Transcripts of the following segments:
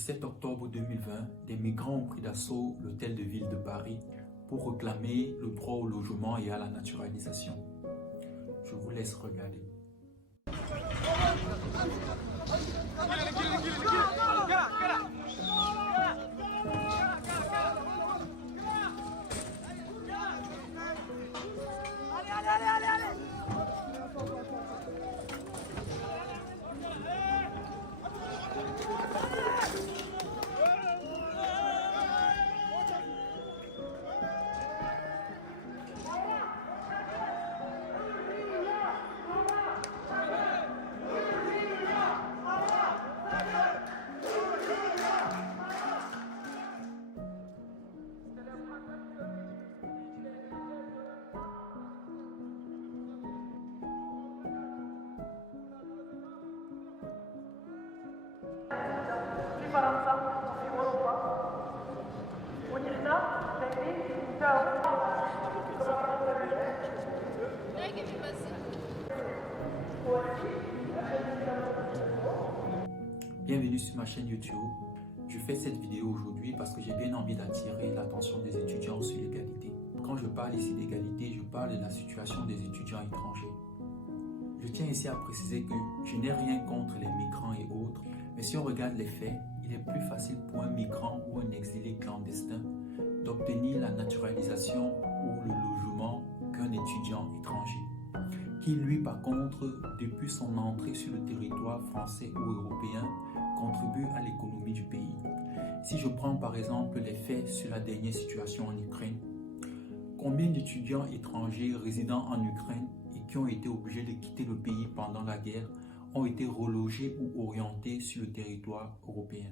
7 octobre 2020, des migrants ont pris d'assaut l'hôtel de ville de Paris pour réclamer le droit au logement et à la naturalisation. Je vous laisse regarder. Allez. Bienvenue sur ma chaîne YouTube. Je fais cette vidéo aujourd'hui parce que j'ai bien envie d'attirer l'attention des étudiants sur l'égalité. Quand je parle ici d'égalité, je parle de la situation des étudiants étrangers. Je tiens ici à préciser que je n'ai rien contre les migrants et autres, mais si on regarde les faits, il est plus facile pour un migrant ou un exilé clandestin d'obtenir la naturalisation ou le logement qu'un étudiant étranger, qui lui par contre, depuis son entrée sur le territoire français ou européen, contribue à l'économie du pays. Si je prends par exemple les faits sur la dernière situation en Ukraine, combien d'étudiants étrangers résidant en Ukraine et qui ont été obligés de quitter le pays pendant la guerre ont été relogés ou orientés sur le territoire européen?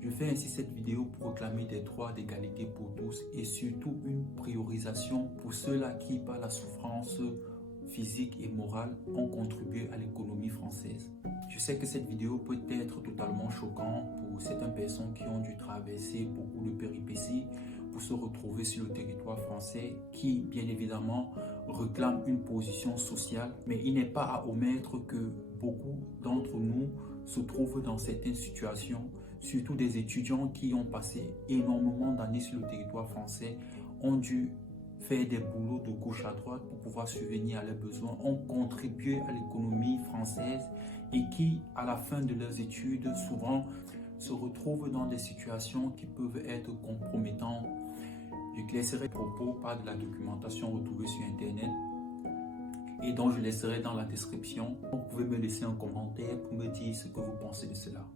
Je fais ainsi cette vidéo pour réclamer des droits d'égalité pour tous et surtout une priorisation pour ceux-là qui, par la souffrance physique et morale, ont contribué à l'économie française. Je sais que cette vidéo peut être totalement choquante pour certaines personnes qui ont dû traverser beaucoup de péripéties pour se retrouver sur le territoire français, qui bien évidemment réclament une position sociale, mais il n'est pas à omettre que beaucoup d'entre nous se trouvent dans certaines situations, surtout des étudiants qui ont passé énormément d'années sur le territoire français, ont dû faire des boulots de gauche à droite pour pouvoir subvenir à leurs besoins, ont contribué à l'économie française et qui, à la fin de leurs études, souvent se retrouvent dans des situations qui peuvent être compromettantes. Je classerai propos par de la documentation retrouvée sur Internet et dont je laisserai dans la description. Vous pouvez me laisser un commentaire pour me dire ce que vous pensez de cela.